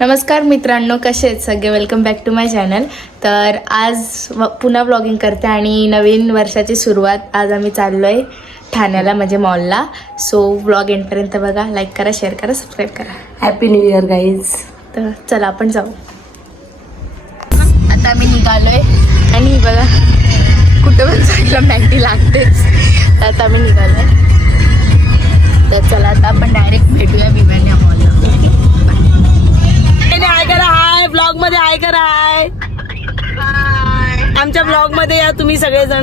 नमस्कार मित्रांनो कसे आहेत सगळे? Welcome back to my channel तर आज व- पुन्हा ब्लॉगिंग करते आणि नवीन वर्षाची सुरुवात आज आम्ही चाललो आहे ठाण्याला म्हणजे मॉलला सो ब्लॉग एंडपर्यंत बघा लाईक करा शेअर करा सबस्क्राईब करा. हॅपी न्यू इयर गाईज तर चला आपण जाऊ. आता आम्ही निघालोय आणि ही बघा कुठं पण जायला मॅगी लागतेच. तर आता आम्ही निघालोय. तर चला आता आपण डायरेक्ट भेटूया विव्यान ब्लॉगमध्ये हाय करा हाय आमच्या ब्लॉगमध्ये या तुम्ही सगळेजण.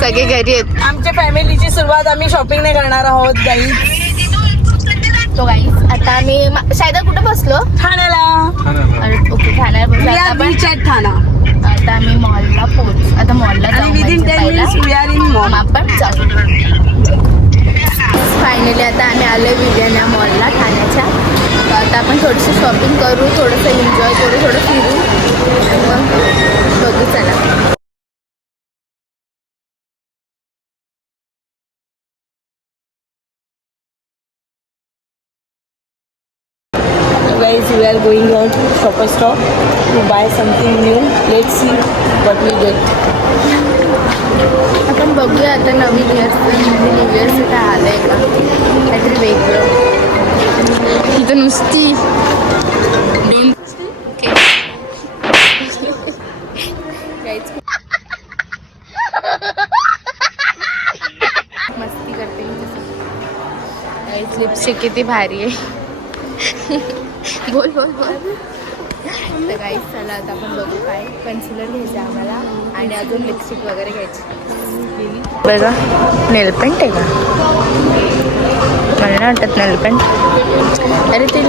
सगळे घरी आहेत. आमच्या फॅमिलीची सुरुवात आम्ही शॉपिंगने करणार आहोत गाईज तो गाईस आता आम्ही मा- शायदा कुठं बसलो? ठाण्याला. ओके ठाण्याला बसलो. ठाणा. आता आम्ही मॉलला पोहोच आता मॉलला within ten minutes we are in mall आपण जाऊ. फायनली आता आम्ही आलो विजयन या मॉलला ठाण्याच्या. तर आता आपण थोडीशी शॉपिंग करू थोडंसं एन्जॉय करू थोडं फिरू आणि मग बघू चला Guys, we are going out to shopper stop to buy something new. Let's see what we get. आपण बघूया आता नवीन इयर्स न्यू इयर्स काय आलं आहे का काहीतरी वेगळं इथं नुसती दोन मस्ती करते लिपस्टिक किती भारी आहे बोल बोल बोल। तर काही चला आता आपण बघू काय कन्सिलर घ्यायचं आहे आम्हाला आणि अजून लिपस्टिक वगैरे घ्यायची. बघा नेल पेंट आहे का? मला नाही वाटत नेल पेंट अरे ते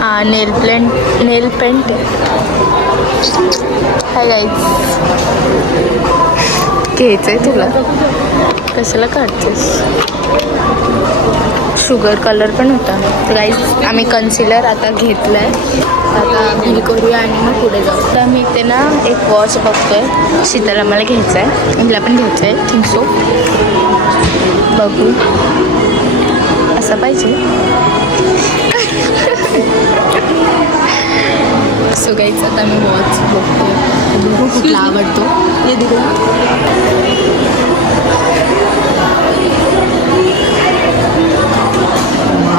हां nail nail paint nail paint hi guys घ्यायचं आहे तुला. कशाला काढतेस? शुगर कलर पण होता. तर गाईज आम्ही कन्सिलर आता घेतलं आहे आता बिल करूया आणि मग पुढे जाऊ. तर मी इथे ना एक वॉच बघतोय. शीतल आम्हाला घ्यायचं आहे हिला पण घ्यायचं आहे थिंक सो बघू. असं पाहिजे. सो गाईज आता मी वॉच बघतो कुठला आवडतो.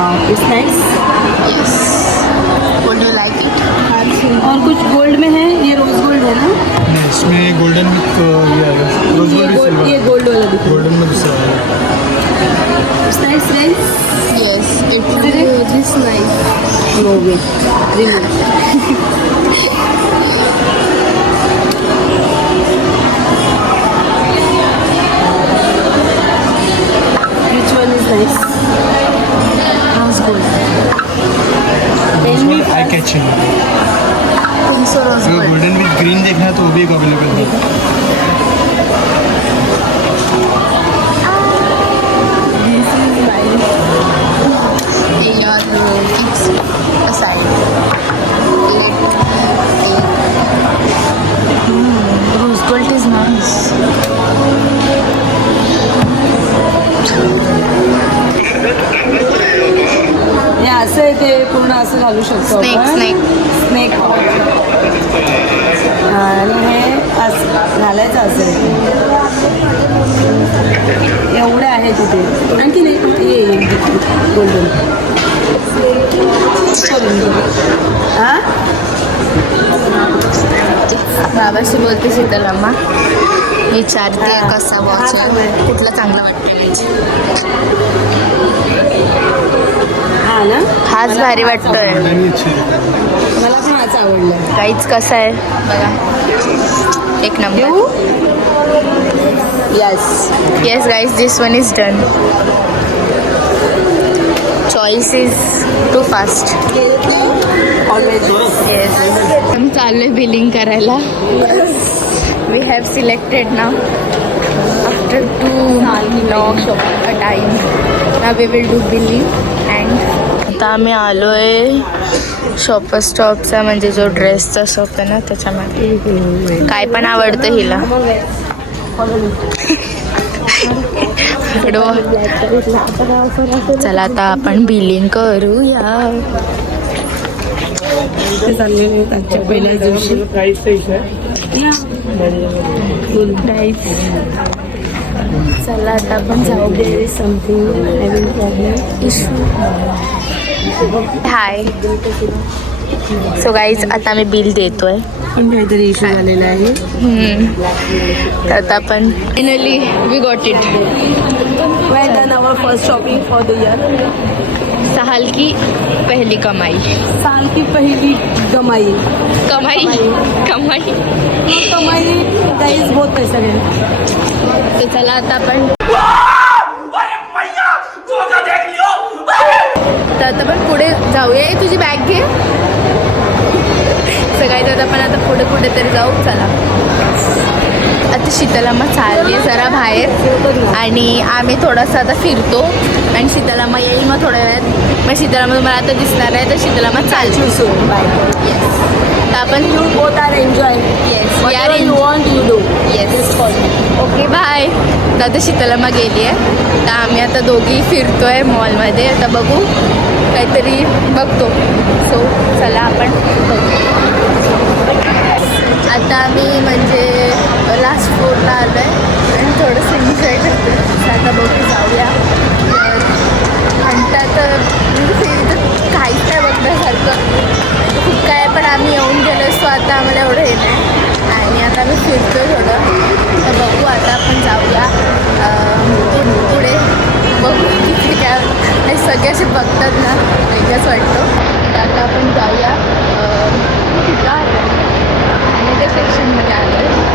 वाह it's nice yes would you like it और कुछ गोल्ड में है? ये रोज गोल्ड है ना? इसमें गोल्डन तो ये आएगा रोज गोल्ड ये गोल्ड वाला गोल्डन में दूसरा आएगा it's nice friends yes it's is nice no way असं घालू शकतो snake. स्नेक आणि हे असं घालायचं असं आहे. एवढे आहे तिथे. आणखी नाही ये गोल्डन हा? बाबाशी बोलते शीतल अम्मा विचारते कसा वॉच आहे. कुठला चांगला वाटतं हा ना? हाच भारी वाटतोय. मला पण हाच आवडला. काहीच कसा आहे? बघा. एक number. Yes yes guys this one is done choice is too fast always yes आम्ही चाललोय बिलिंग करायला. वी हॅव सिलेक्टेड ना आफ्टर टू लॉंग टाईम ना वी विल डू बिलिंग आता आम्ही आलोय शॉपर स्टॉपचा म्हणजे जो ड्रेसचा शॉप आहे ना त्याच्यामध्ये. काय पण आवडतं हिला. चला आता आपण बिलिंग करूया. ते दिवशी चला आता आपण जाऊ. दे something something having. Hi so guys आता मी बिल देतोय. काहीतरी इश्यू झालेला आहे. तर आता आपण finally we got it well done our first shopping for the year साल की पहली कमाई. साल की पहली कमाई. कमाई? कमाई? कमाई गाइस बहुत पैसा गया तर चला आता आपण तर आता पण पुढे जाऊया. तुझी बॅग घे. सगळ्यात आता आपण आता पुढे कुठेतरी जाऊ. चला. आता शीतलाम्मा चालली आहे जरा बाहेर आणि आम्ही थोडंसं आता फिरतो. आणि शीतलाम्मा येईल मग थोड्या वेळात. मग शीतलाम्मा तुम्हाला आता दिसणार आहे तर शीतलाम्मा चालची soon bye येस तर आपण you both are enjoy yes whatever you want you do. Yes okay bye तर आता शीतलाम्मा गेली आहे. तर आम्ही आता दोघी फिरतोय मॉलमध्ये. आता बघू. काहीतरी बघतो. सो चला आपण बघू. आता आम्ही म्हणजे एन्जॉय करतो आता बघू जाऊया म्हणतात तर काहीच नाही बघण्यासारखं खूप काय पण आम्ही येऊन गेलो असतो आता आम्हाला एवढं हे नाही आणि आता आम्ही फिरतो थोडं तर बघू आता आपण जाऊया पुढे बघू किती काय आणि सगळे असे बघतात ना वेगळंच वाटतं तर आता आपण जाऊया तिथं आलो आणि त्या सेक्शनमध्ये आलो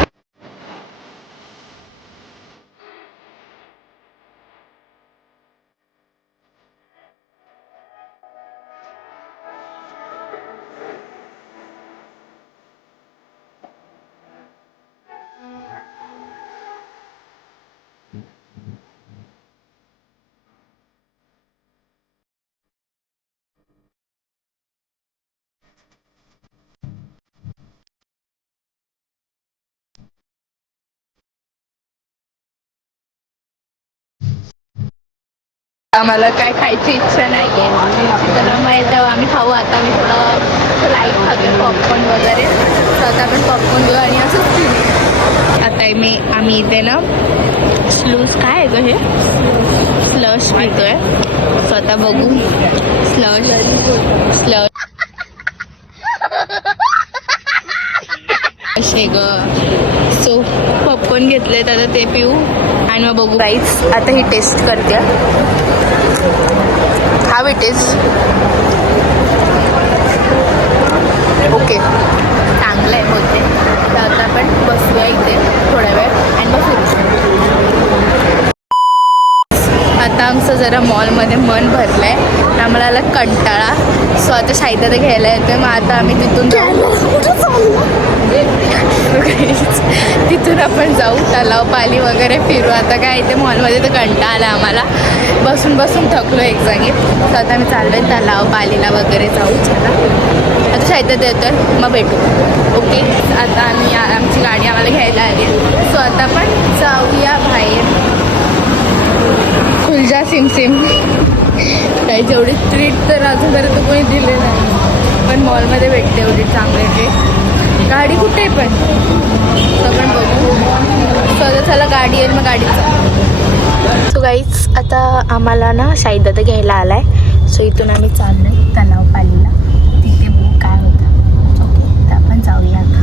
आम्हाला काय खायची इच्छा नाही आहे तर माहीत तेव्हा आम्ही खाऊ. आता मी थोडं लाइट खातो पॉपकॉर्न वगैरे. तर आता आपण पॉपकॉर्न घेऊ आणि असंच फिरू आता मी आम्ही इथे ना स्लूज काय आहे गं हे? स्लश पितोय. स्वतः बघू. स्लश स्लश असे ग. सो पॉपकॉर्न घेतले तर आता ते पिऊ. आणि मग बघू. राईस आता ही टेस्ट करते. हाव इट इज ओके चांगलं आहे बोलते. तर आता आपण बसूया इथे थोड्या वेळ आणि मग फिरू आता आमचं जरा मॉलमध्ये मन भरलं आहे आम्हाला आला कंटाळा. सो आता ते घ्यायला येतोय. मग आता आम्ही तिथून जाऊ. तिथून आपण जाऊ. तलाव पाली वगैरे फिरू. आता काय इथे मॉलमध्ये तर कंटाळा आला आम्हाला. बसून बसून थकलो एक जागी. तर आता आम्ही चाललो आहे तलाव पालीला वगैरे जाऊ. चला. आता शाहिदा येतोय. मग भेटू. ओके आता आम्ही आमची गाडी आम्हाला घ्यायला आली सो आता आपण जाऊया बाहेर. खुलजा सिम सिम. काही जेवढी ट्रीट तर अजूनपर्यंत कोणी दिले नाही. पण मॉलमध्ये भेटते एवढी चांगले ते गाडी कुठे आहे पण? तर पण बघू चला चला गाडी येईल मग गाडीचा सो गाईच आता आम्हाला ना शाहिदा तर घ्यायला आलाय. सो इथून आम्ही चाललोय तलाव पालीला तिथे बघू काय होतं ओके तर आपण जाऊया आता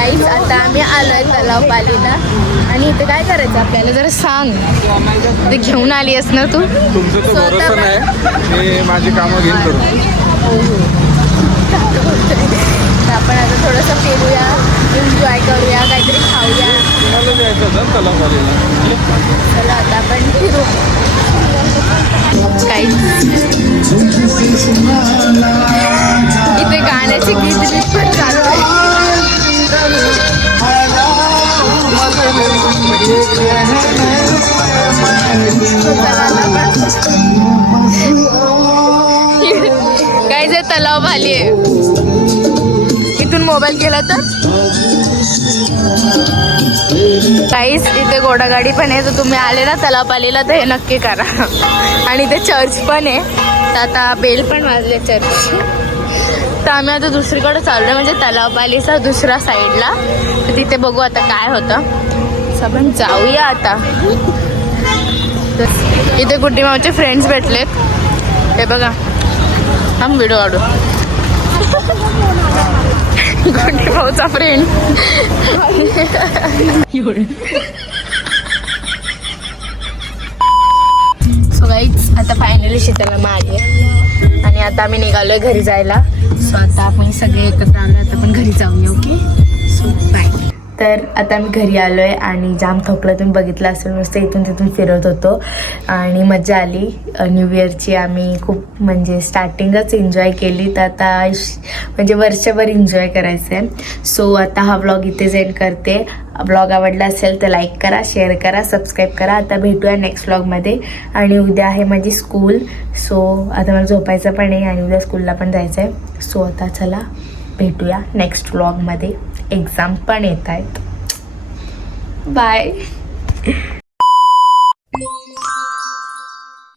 गाईच आता आम्ही आलोय तलाव पालीला आणि इथे काय करायचं आपल्याला? जरा सांग. ते घेऊन आली आहेस ना तू? तुमचं तर स्वतः भरोसा पण- नाही. मी माझी कामं घेईन करून. तर आपण आता थोडंसं फिरूया एन्जॉय करूया काहीतरी खाऊया. जायचं होतं चला आता आपण फिरू. काही इथे गाण्याची गीत पण काय जे तलाव आली आहे. इथून मोबाईल गेला तर? काहीच इथे घोडागाडी पण आहे तर तुम्ही आले ना तलावपालीला तर हे नक्की करा. आणि इथे चर्च पण आहे. तर आता बेल पण वाजले चर्चची तर आम्ही आता दुसरीकडे चाललो म्हणजे तलावपालीचा दुसऱ्या साईडला तर तिथे बघू आता काय होतं. तर आपण जाऊया आता. इथे गुड्डी मामाचे फ्रेंड्स भेटलेत. हे बघा. थांब व्हिडिओ काढू. गुड्डी भाऊचा फ्रेंड सो गाईच आता फायनली शीतला आली आहे आणि आता आम्ही निघालोय घरी जायला. सो आता आपण सगळे एकत्र आलो आता आपण घरी जाऊया ओके सो बाय तर आता मी घरी आलो आहे आणि जाम थकलं तुम्ही बघितलं असेल नुसतं इथून तिथून फिरत होतो. आणि मजा आली. न्यू इयरची आम्ही खूप म्हणजे स्टार्टिंगच एन्जॉय केली. तर आता श- म्हणजे वर्षभर एन्जॉय करायचं आहे सो आता हा ब्लॉग इथेच एंड करते. ब्लॉग आवडला असेल तर लाईक करा शेअर करा सबस्क्राईब करा. आता भेटूया नेक्स्ट ब्लॉगमध्ये आणि उद्या आहे माझी स्कूल सो आता मला झोपायचं पण आहे आणि उद्या स्कूलला पण जायचं आहे सो आता चला भेटूया नेक्स्ट व्लॉगमध्ये एक्झाम पण येत आहेत बाय